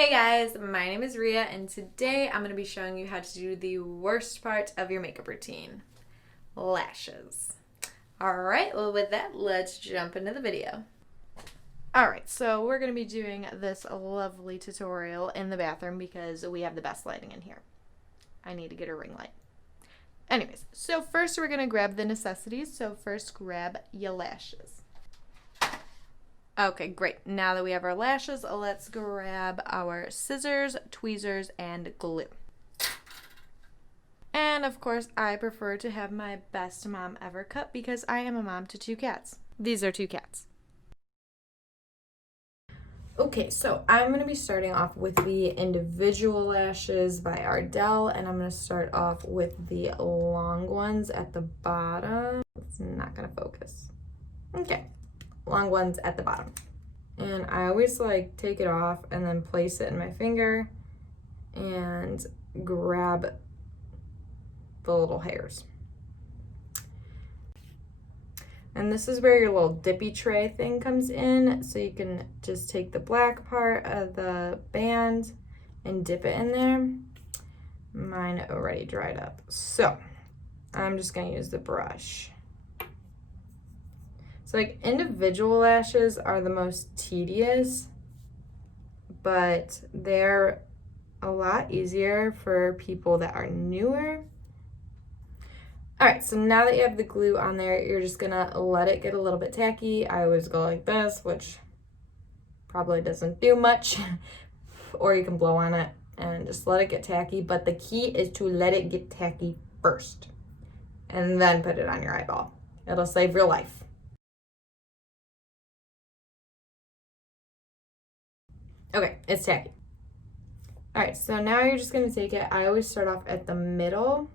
Hey guys, my name is Ria and today I'm going to be showing you how to do the worst part of your makeup routine, lashes. Alright, well with that, let's jump into the video. Alright, so we're going to be doing this lovely tutorial in the bathroom because we have the best lighting in here. I need to get a ring light. Anyways, so first we're going to grab the necessities. So first grab your lashes. Okay, great. Now that we have our lashes, let's grab our scissors, tweezers, and glue. And of course, I prefer to have my best mom ever cut because I am a mom to two cats. These are two cats. Okay, so I'm going to be starting off with the Individual Lashes by Ardell, and I'm going to start off with the long ones at the bottom. It's not going to focus. Okay. Long ones at the bottom. And I always take it off and then place it in my finger and grab the little hairs. And this is where your little dippy tray thing comes in. So you can just take the black part of the band and dip it in there. Mine already dried up. So I'm just gonna use the brush. So individual lashes are the most tedious, but they're a lot easier for people that are newer. All right, so now that you have the glue on there, you're just gonna let it get a little bit tacky. I always go like this, which probably doesn't do much, or you can blow on it and just let it get tacky. But the key is to let it get tacky first and then put it on your eyeball. It'll save your life. Okay, it's tacky. All right, so now you're just gonna take it. I always start off at the middle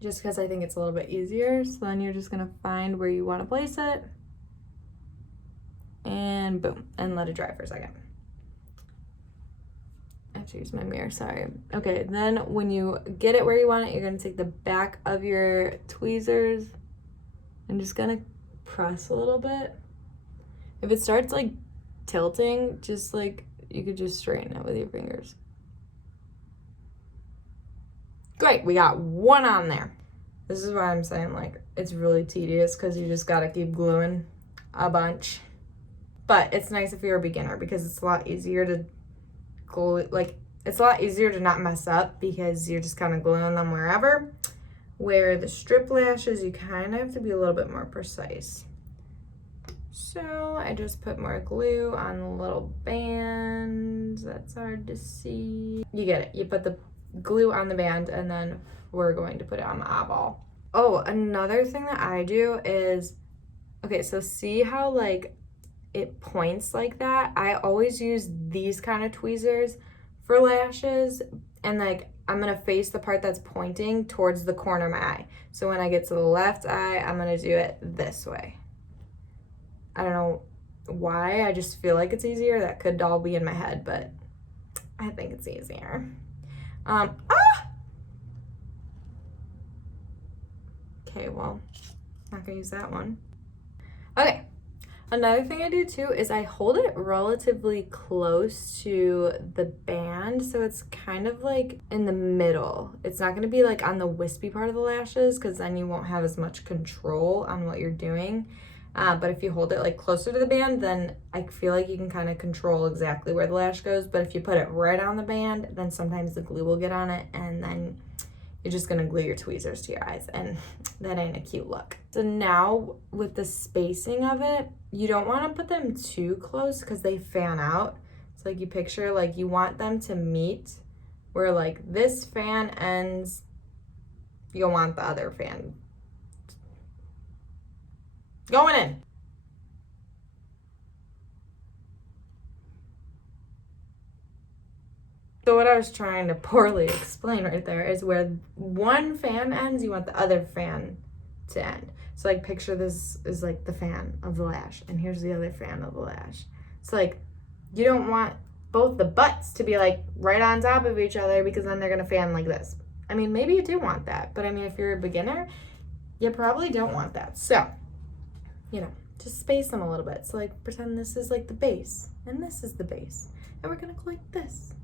just because I think it's a little bit easier. So then you're just gonna find where you wanna place it and boom, and let it dry for a second. I have to use my mirror, sorry. Okay, then when you get it where you want it, you're gonna take the back of your tweezers and just gonna press a little bit. If it starts tilting, just you could just straighten it with your fingers. Great, we got one on there. This is why I'm saying it's really tedious because you just gotta keep gluing a bunch. But it's nice if you're a beginner because it's a lot easier to glue, it's a lot easier to not mess up because you're just kind of gluing them wherever. Where the strip lashes, you kind of have to be a little bit more precise. So I just put more glue on the little band. That's hard to see. You get it. You put the glue on the band and then we're going to put it on the eyeball. Oh, another thing that I do is, okay, so see how it points like that? I always use these kind of tweezers for lashes and I'm gonna face the part that's pointing towards the corner of my eye. So when I get to the left eye, I'm gonna do it this way. I don't know why, I just feel like it's easier. That could all be in my head, but I think it's easier. Okay, well, not gonna use that one. Okay, another thing I do too is I hold it relatively close to the band, so it's kind of in the middle. It's not gonna be on the wispy part of the lashes because then you won't have as much control on what you're doing. But if you hold it closer to the band, then I feel like you can kind of control exactly where the lash goes. But if you put it right on the band, then sometimes the glue will get on it and then you're just gonna glue your tweezers to your eyes and that ain't a cute look. So now with the spacing of it, you don't wanna put them too close because they fan out. So you picture you want them to meet where this fan ends, you'll want the other fan going in. So what I was trying to poorly explain right there is where one fan ends, you want the other fan to end. So picture this is the fan of the lash and here's the other fan of the lash. So you don't want both the butts to be right on top of each other because then they're gonna fan like this. I mean, maybe you do want that, but I mean, if you're a beginner, you probably don't want that. So, just space them a little bit. So pretend this is the base and this is the base. and we're gonna go like this.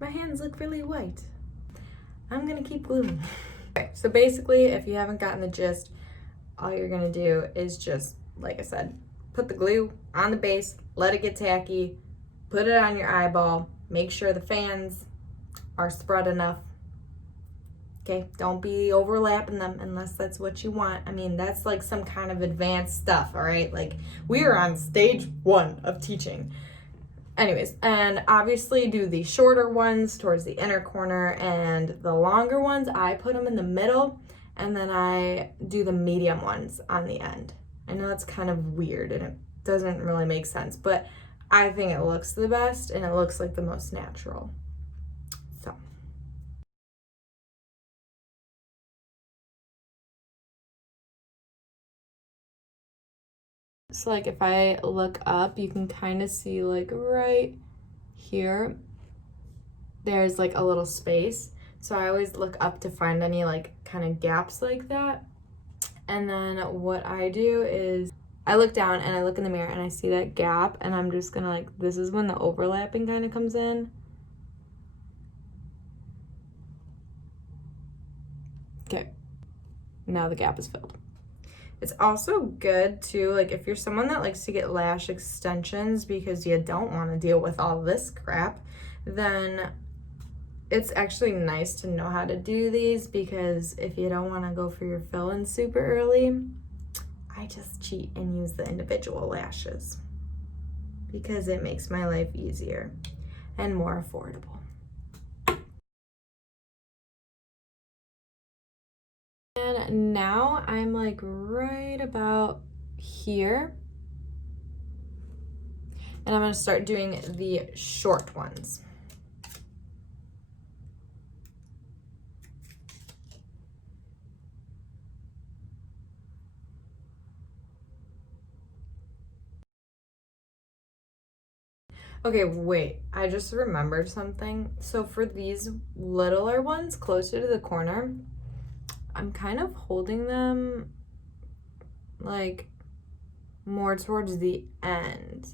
My hands look really white. I'm gonna keep gluing. Okay, so basically, if you haven't gotten the gist, all you're gonna do is just, like I said, put the glue on the base, let it get tacky, put it on your eyeball, make sure the fans are spread enough. Okay, don't be overlapping them unless that's what you want. I mean, that's like some kind of advanced stuff, all right? Like, we are on stage 1 of teaching. Anyways, and obviously do the shorter ones towards the inner corner, and the longer ones, I put them in the middle, and then I do the medium ones on the end. I know that's kind of weird and it doesn't really make sense, but I think it looks the best and it looks like the most natural. So. So like if I look up, you can kind of see like right here, there's like a little space. So I always look up to find any like kind of gaps like that. And then what I do is I look down and I look in the mirror and I see that gap, and I'm just gonna like, this is when the overlapping kind of comes in. Okay, now the gap is filled. It's also good too, like if you're someone that likes to get lash extensions because you don't want to deal with all this crap, then it's actually nice to know how to do these, because if you don't want to go for your fill-in super early, I just cheat and use the individual lashes because it makes my life easier and more affordable. And now I'm like right about here, and I'm gonna start doing the short ones. Okay, wait, I just remembered something. So for these littler ones closer to the corner, I'm kind of holding them like more towards the end.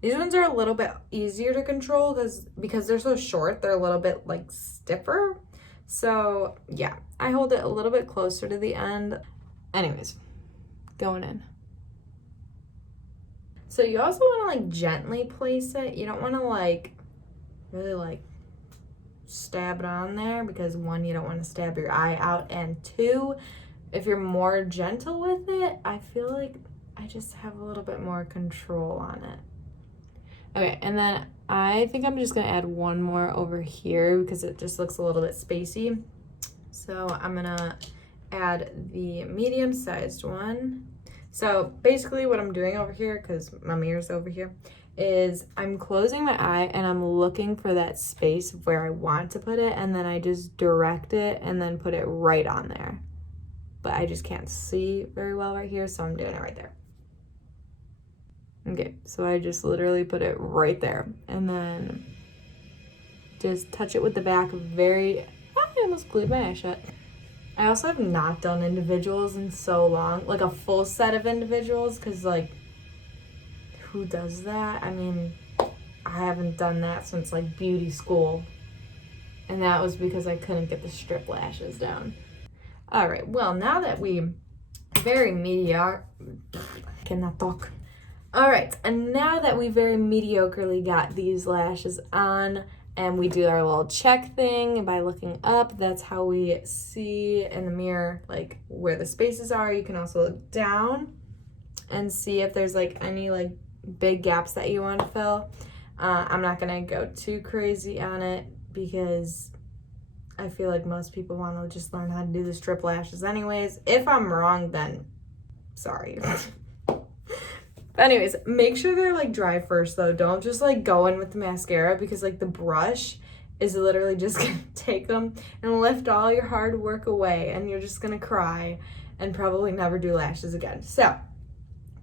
These ones are a little bit easier to control because they're so short, they're a little bit like stiffer. So yeah, I hold it a little bit closer to the end. Anyways, going in. So you also want to like gently place it. You don't want to like really like stab it on there, because 1, you don't want to stab your eye out, and 2, if you're more gentle with it, I feel like I just have a little bit more control on it. Okay, and then I think I'm just gonna add 1 more over here because it just looks a little bit spacey. So I'm gonna add the medium-sized one. So basically what I'm doing over here, because my mirror's over here, is I'm closing my eye and I'm looking for that space where I want to put it, and then I just direct it and then put it right on there. But I just can't see very well right here, so I'm doing it right there. Okay, so I just literally put it right there, and then just touch it with the back I almost glued my eye shut. I also have not done individuals in so long, like a full set of individuals, because like, who does that? I mean, I haven't done that since like beauty school, and that was because I couldn't get the strip lashes down. All right, well, now that we very mediocre, I cannot talk. All right, and now that we very mediocrely got these lashes on, and we do our little check thing by looking up, that's how we see in the mirror like where the spaces are. You can also look down and see if there's like any like big gaps that you want to fill. I'm not gonna go too crazy on it because I feel like most people want to just learn how to do the strip lashes anyways. If I'm wrong, then sorry. Anyways, make sure they're like dry first though. Don't just like go in with the mascara, because like the brush is literally just gonna take them and lift all your hard work away, and you're just gonna cry and probably never do lashes again. So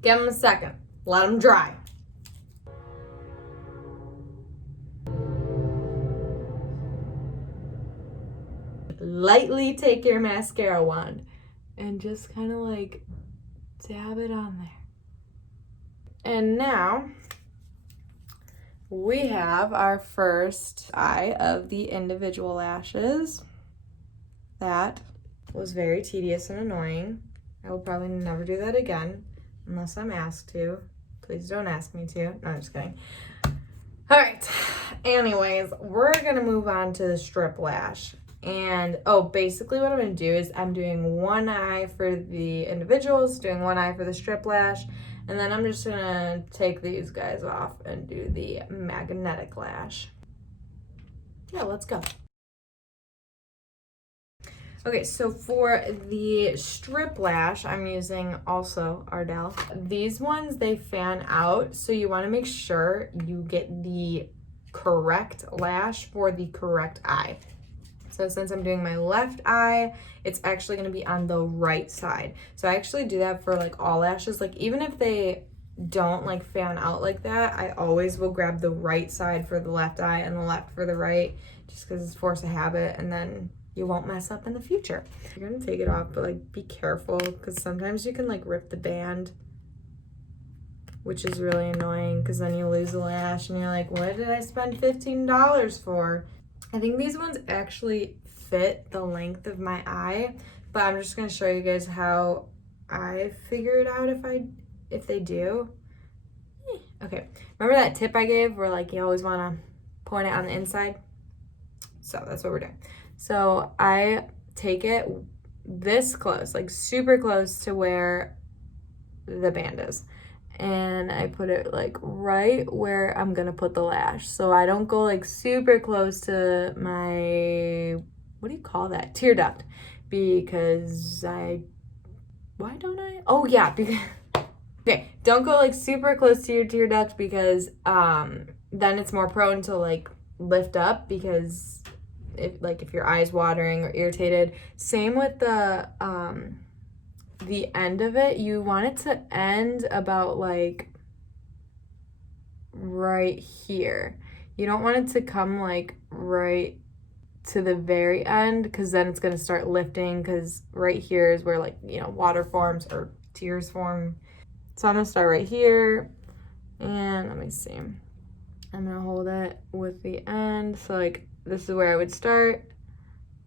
give them a second, let them dry. Lightly take your mascara wand and just kind of like dab it on there. And now We have our first eye of the individual lashes. That was very tedious and annoying. I will probably never do that again unless I'm asked to. Please don't ask me to. No, I'm just kidding. All right. Anyways, we're going to move on to the strip lash. And, basically what I'm going to do is I'm doing one eye for the individuals, doing one eye for the strip lash, and then I'm just going to take these guys off and do the magnetic lash. Yeah, let's go. Okay, so for the strip lash, I'm using also Ardell. These ones, they fan out, so you want to make sure you get the correct lash for the correct eye. So since I'm doing my left eye, it's actually going to be on the right side. So I actually do that for like all lashes. Like even if they don't like fan out like that, I always will grab the right side for the left eye and the left for the right, just because it's force of habit, and then you won't mess up in the future. You're gonna take it off, but like be careful, because sometimes you can like rip the band, which is really annoying, because then you lose a lash and you're like, what did I spend $15 for? I think these ones actually fit the length of my eye, but I'm just gonna show you guys how I figure it out if they do. Okay, remember that tip I gave where like you always wanna point it on the inside? So that's what we're doing. So I take it this close, like super close to where the band is. And I put it like right where I'm gonna put the lash. So I don't go like super close to my, what do you call that? Tear duct. Because why don't I? Oh yeah, because, okay, don't go like super close to your tear duct, because then it's more prone to like lift up, because if your eye's watering or irritated. Same with the end of it. You want it to end about like right here. You don't want it to come like right to the very end, because then it's going to start lifting, because right here is where like, you know, water forms or tears form. So I'm going to start right here, and let me see. I'm going to hold it with the end. So like this is where I would start.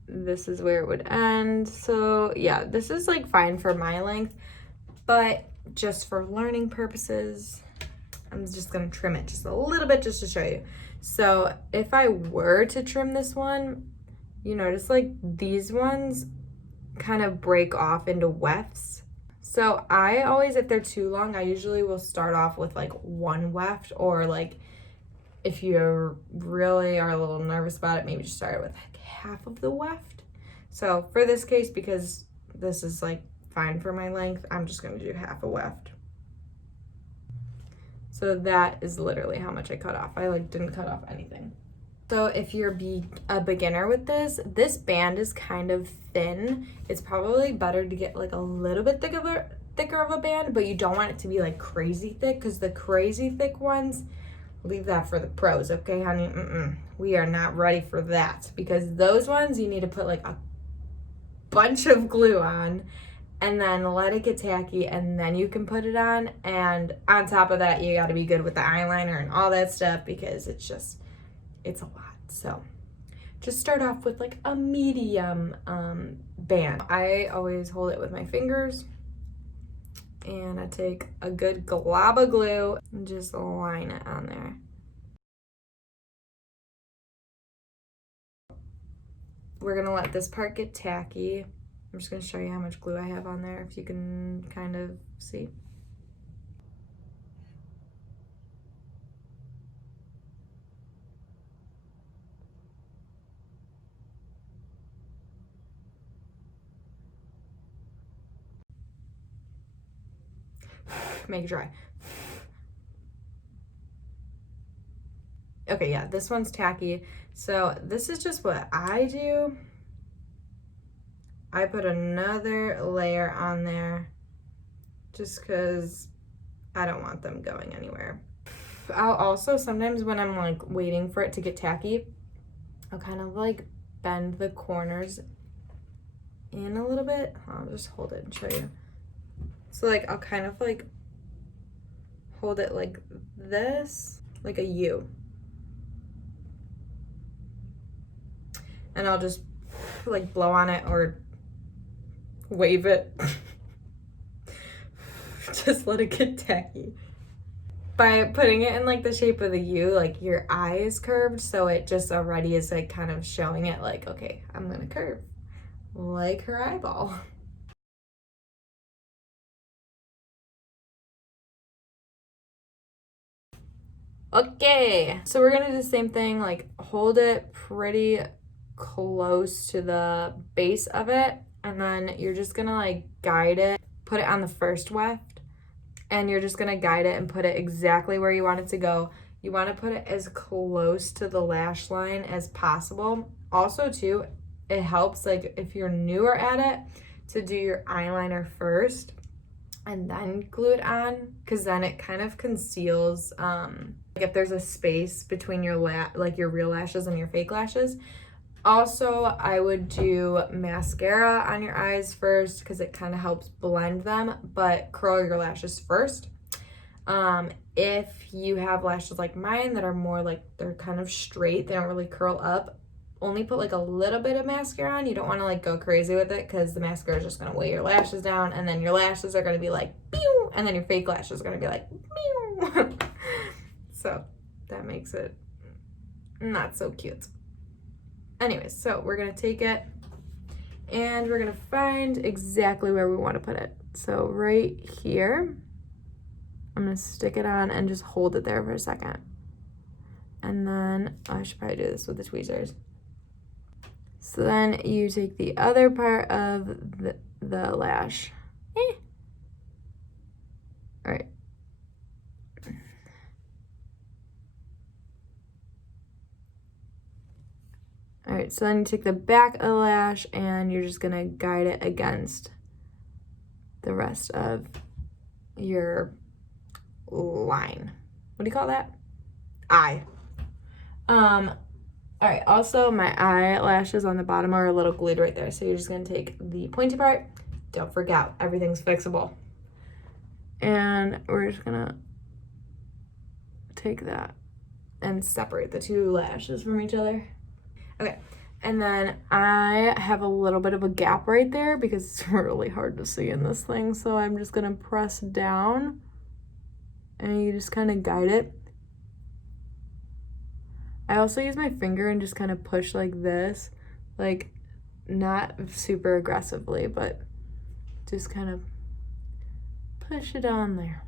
This is where it would end. So yeah, this is like fine for my length, but just for learning purposes, I'm just gonna trim it just a little bit just to show you. So if I were to trim this one, you notice like these ones kind of break off into wefts. So I always, if they're too long, I usually will start off with like one weft, or like if you really are a little nervous about it, maybe just start with like half of the weft. So for this case, because this is like fine for my length, I'm just gonna do half a weft. So that is literally how much I cut off. I like didn't cut off anything. So if you're a beginner with this band is kind of thin. It's probably better to get like a little bit thicker of a band, but you don't want it to be like crazy thick, because the crazy thick ones, leave that for the pros, okay, honey? We are not ready for that, because those ones you need to put like a bunch of glue on and then let it get tacky, and then you can put it on. And on top of that, you got to be good with the eyeliner and all that stuff, because it's a lot. So just start off with like a medium band. I always hold it with my fingers, and I take a good glob of glue and just line it on there. We're gonna let this part get tacky. I'm just gonna show you how much glue I have on there, if you can kind of see. Make it dry. Okay, yeah, this one's tacky. So this is just what I do. I put another layer on there just because I don't want them going anywhere. I'll also, sometimes when I'm like waiting for it to get tacky, I'll kind of like bend the corners in a little bit. I'll just hold it and show you. So like I'll kind of like hold it like this, like a U. and I'll just like blow on it or wave it. Just let it get tacky. By putting it in like the shape of the U, like your eye is curved, so it just already is like kind of showing it like, okay, I'm gonna curve like her eyeball. Okay, so we're gonna do the same thing, like hold it pretty close to the base of it, and then you're just gonna like guide it, put it on the first weft, and you're just gonna guide it and put it exactly where you want it to go. You want to put it as close to the lash line as possible. Also too, it helps like if you're newer at it to do your eyeliner first and then glue it on, because then it kind of conceals like if there's a space between your like your real lashes and your fake lashes. Also, I would do mascara on your eyes first because it kind of helps blend them, but curl your lashes first. If you have lashes like mine that are more like they're kind of straight, they don't really curl up, only put like a little bit of mascara on. You don't want to like go crazy with it because the mascara is just going to weigh your lashes down, and then your lashes are going to be like pew, and then your fake lashes are going to be like pew. So that makes it not so cute. Anyways, so we're going to take it and we're going to find exactly where we want to put it. So right here, I'm going to stick it on and just hold it there for a second. And then, I should probably do this with the tweezers. So then you take the other part of the lash. All right. All right, so then you take the back of the lash and you're just gonna guide it against the rest of your line. What do you call that? Eye. All right, also my eyelashes on the bottom are a little glued right there. So you're just gonna take the pointy part. Don't freak out, everything's fixable. And we're just gonna take that and separate the two lashes from each other. Okay, and then I have a little bit of a gap right there because it's really hard to see in this thing. So I'm just gonna press down and you just kind of guide it. I also use my finger and just kind of push like this, like not super aggressively, but just kind of push it on there.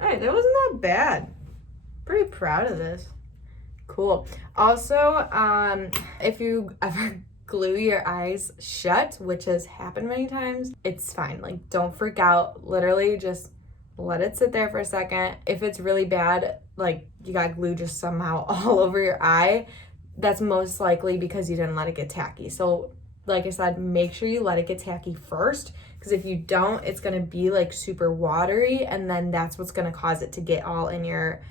All right, that wasn't that bad. Pretty proud of this. Cool. Also, if you ever glue your eyes shut, which has happened many times, it's fine. Like, don't freak out. Literally just let it sit there for a second. If it's really bad, like you got glue just somehow all over your eye, that's most likely because you didn't let it get tacky. So like I said, make sure you let it get tacky first, because if you don't, it's gonna be like super watery, and then that's what's gonna cause it to get all in your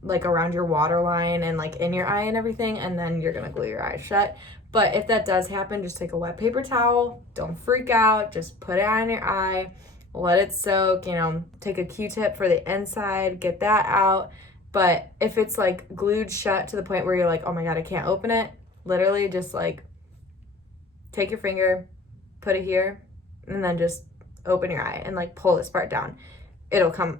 like around your waterline and like in your eye and everything, and then you're gonna glue your eyes shut. But if that does happen, just take a wet paper towel, don't freak out, just put it on your eye, let it soak, you know, take a Q-tip for the inside, get that out. But if it's like glued shut to the point where you're like, oh my God, I can't open it, literally just like take your finger, put it here, and then just open your eye and like pull this part down. It'll come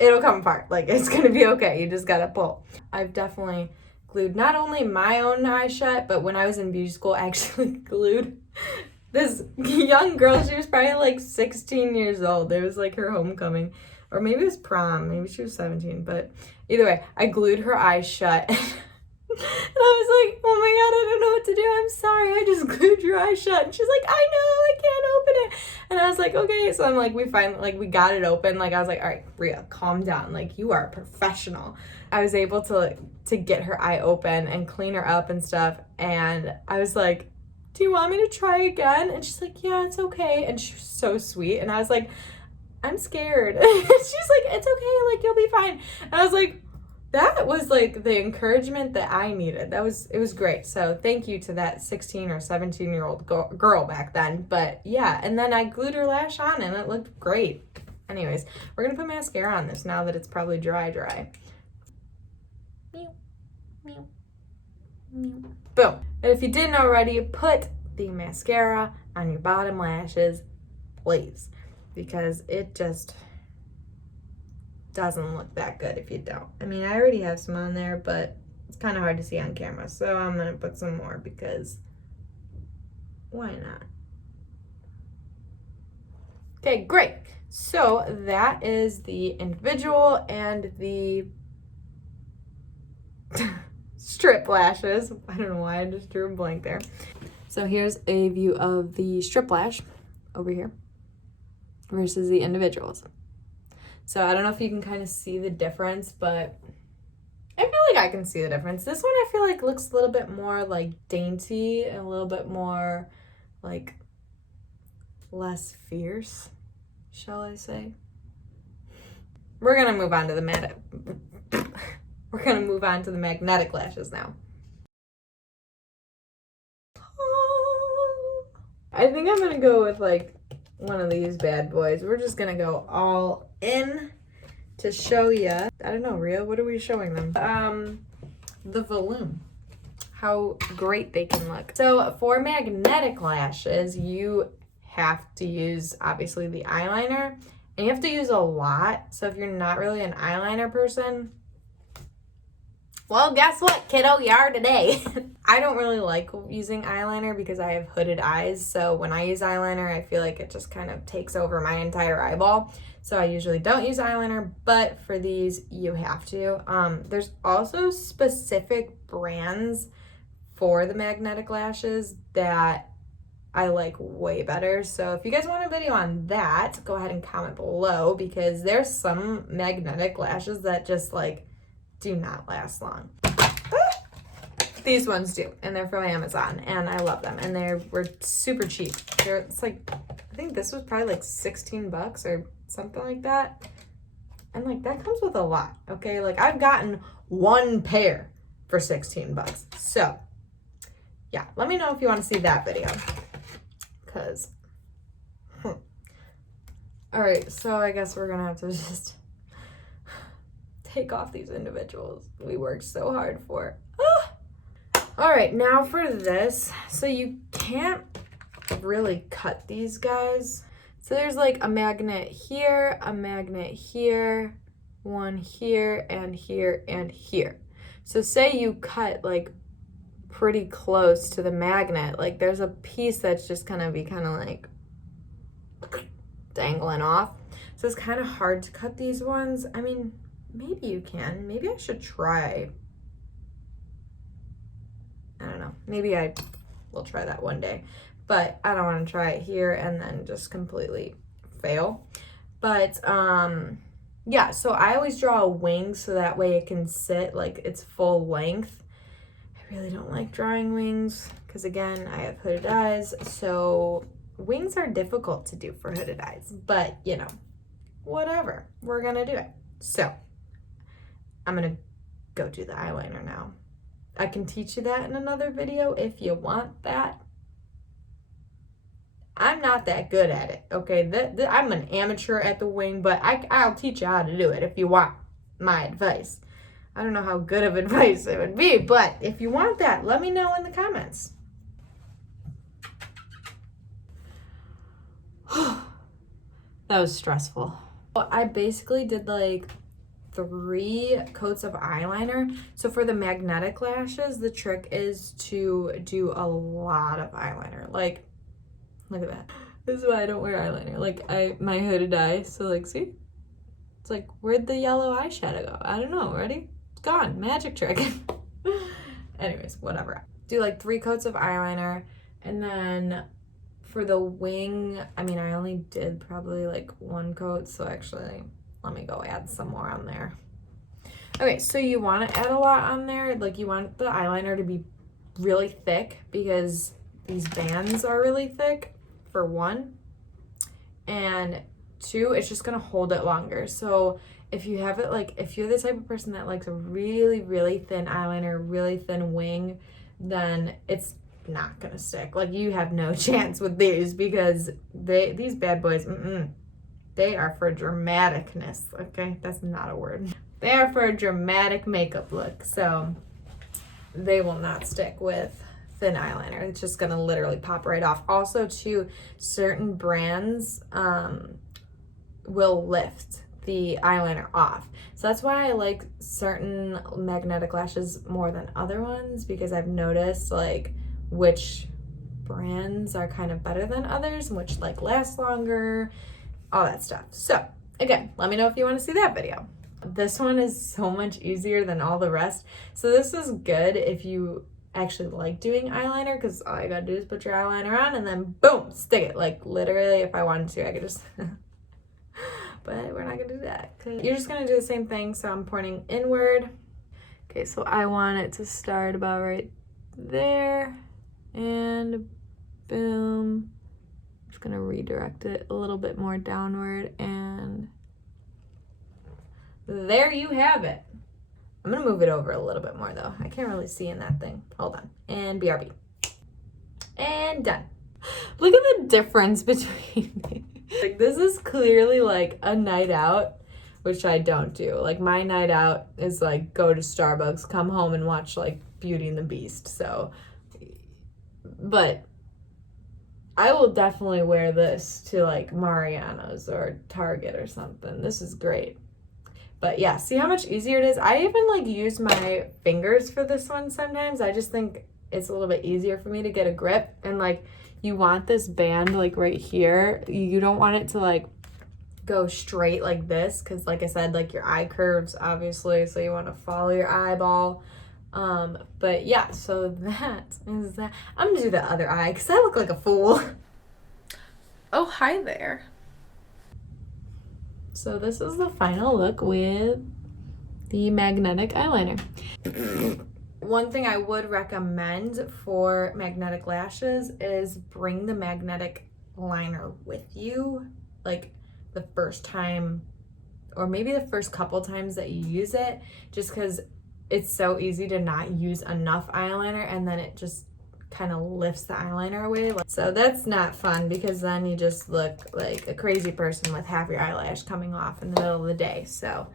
apart. Like, it's gonna be okay. You just gotta pull. I've definitely glued not only my own eye shut, but when I was in beauty school, I actually glued this young girl. She was probably like 16 years old. It was like her homecoming, or maybe it was prom. Maybe she was 17, but either way, I glued her eyes shut. And I was like, oh my God, I don't know what to do. I'm sorry. I just glued your eyes shut. And she's like, I know, I can't open it. And I was like, okay. So I'm like, we got it open. Like, I was like, all right, Bria, calm down. Like, you are a professional. I was able to get her eye open and clean her up and stuff. And I was like, do you want me to try again? And she's like, yeah, it's okay. And she was so sweet. And I was like, I'm scared. She's like, it's okay. Like, you'll be fine. And I was like, that was like the encouragement that I needed. It was great. So thank you to that 16 or 17-year-old girl back then. But yeah, and then I glued her lash on and it looked great. Anyways, we're gonna put mascara on this now that it's probably dry. Meow, meow. Boom. And if you didn't already, put the mascara on your bottom lashes, please, because it just doesn't look that good if you don't. I mean, I already have some on there, but it's kind of hard to see on camera, so I'm gonna put some more because why not? Okay, great. So that is the individual and the strip lashes. I don't know why I just drew a blank there. So here's a view of the strip lash over here versus the individuals. So I don't know if you can kind of see the difference, but I feel like I can see the difference. This one I feel like looks a little bit more like dainty and a little bit more like less fierce, shall I say. We're gonna move on to the magnetic lashes now. I think I'm gonna go with like one of these bad boys. We're just gonna go all in to show you. I don't know, Ria, what are we showing them? The volume, how great they can look. So for magnetic lashes, you have to use obviously the eyeliner, and you have to use a lot. So if you're not really an eyeliner person, well, guess what, kiddo, you are today. I don't really like using eyeliner because I have hooded eyes. So when I use eyeliner, I feel like it just kind of takes over my entire eyeball. So I usually don't use eyeliner, but for these, you have to. There's also specific brands for the magnetic lashes that I like way better. So if you guys want a video on that, go ahead and comment below, because there's some magnetic lashes that just like do not last long. These ones do, and they're from Amazon, and I love them, and they were super cheap. It's like, I think this was probably like 16 bucks or something like that, and like that comes with a lot. Okay, like I've gotten one pair for 16 bucks. So yeah, let me know if you want to see that video, because all right, so I guess we're gonna have to just take off these individuals we worked so hard for. All right, now for this. So you can't really cut these guys. So there's like a magnet here, one here, and here, and here. So say you cut like pretty close to the magnet, like there's a piece that's just gonna be kind of like dangling off. So it's kind of hard to cut these ones. I mean, maybe you can. Maybe I should try. I don't know. Maybe I will try that one day. But I don't want to try it here and then just completely fail. But yeah, so I always draw a wing so that way it can sit like its full length. I really don't like drawing wings because, again, I have hooded eyes. So wings are difficult to do for hooded eyes. But, you know, whatever. We're going to do it. So I'm going to go do the eyeliner now. I can teach you that in another video if you want that. I'm not that good at it, okay? I'm an amateur at the wing, but I'll teach you how to do it if you want my advice. I don't know how good of advice it would be, but if you want that, let me know in the comments. That was stressful. I basically did like 3 coats of eyeliner. So for the magnetic lashes, the trick is to do a lot of eyeliner. Like, look at that. This is why I don't wear eyeliner. Like, my hooded eye, so like, see? It's like, where'd the yellow eyeshadow go? I don't know. Ready? It's gone. Magic trick. Anyways, whatever. Do like 3 coats of eyeliner, and then for the wing, I mean, I only did probably like 1 coat, so actually, let me go add some more on there. Okay, so you want to add a lot on there. Like, you want the eyeliner to be really thick because these bands are really thick, for 1. And 2, it's just going to hold it longer. So if you have it, like, if you're the type of person that likes a really, really thin eyeliner, really thin wing, then it's not going to stick. Like, you have no chance with these because these bad boys, they are for dramaticness, okay? That's not a word. They are for a dramatic makeup look. So they will not stick with thin eyeliner. It's just gonna literally pop right off. Also, too, certain brands will lift the eyeliner off. So that's why I like certain magnetic lashes more than other ones, because I've noticed like which brands are kind of better than others and which like last longer, all that stuff. So again, let me know if you want to see that video. This one is so much easier than all the rest. So this is good if you actually like doing eyeliner, because all you gotta do is put your eyeliner on and then boom, stick it. Like literally, if I wanted to, I could just but we're not gonna do that. You're just gonna do the same thing. So I'm pointing inward. Okay, so I want it to start about right there, and boom. I'm just gonna redirect it a little bit more downward, and there you have it. I'm gonna move it over a little bit more though. I can't really see in that thing. Hold on. And BRB. And done. Look at the difference between like, this is clearly like a night out, which I don't do. Like, my night out is like go to Starbucks, come home and watch like Beauty and the Beast. So, but I will definitely wear this to like Mariano's or Target or something. This is great. But yeah, see how much easier it is? I even like use my fingers for this one sometimes. I just think it's a little bit easier for me to get a grip. And like, you want this band like right here. You don't want it to like go straight like this, because like I said, like your eye curves obviously, so you want to follow your eyeball. But yeah, so that is that. I'm gonna do the other eye because I look like a fool. Oh, hi there. So this is the final look with the magnetic eyeliner. One thing I would recommend for magnetic lashes is bring the magnetic liner with you, like the first time, or maybe the first couple times that you use it, just because it's so easy to not use enough eyeliner and then it just kind of lifts the eyeliner away. So that's not fun, because then you just look like a crazy person with half your eyelash coming off in the middle of the day. So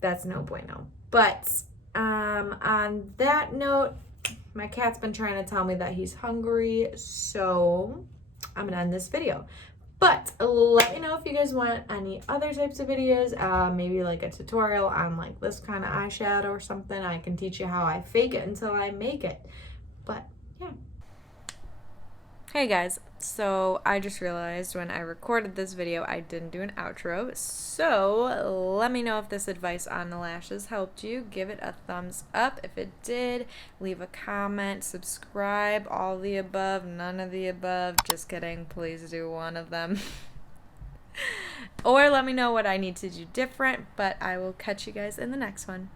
that's no bueno. But on that note, my cat's been trying to tell me that he's hungry, so I'm gonna end this video. But let me know if you guys want any other types of videos, maybe like a tutorial on like this kind of eyeshadow or something. I can teach you how I fake it until I make it. But yeah. Hey guys, so I just realized when I recorded this video I didn't do an outro, so let me know if this advice on the lashes helped you. Give it a thumbs up if it did, leave a comment, subscribe, all the above, none of the above, just kidding, please do one of them. Or let me know what I need to do different, but I will catch you guys in the next one.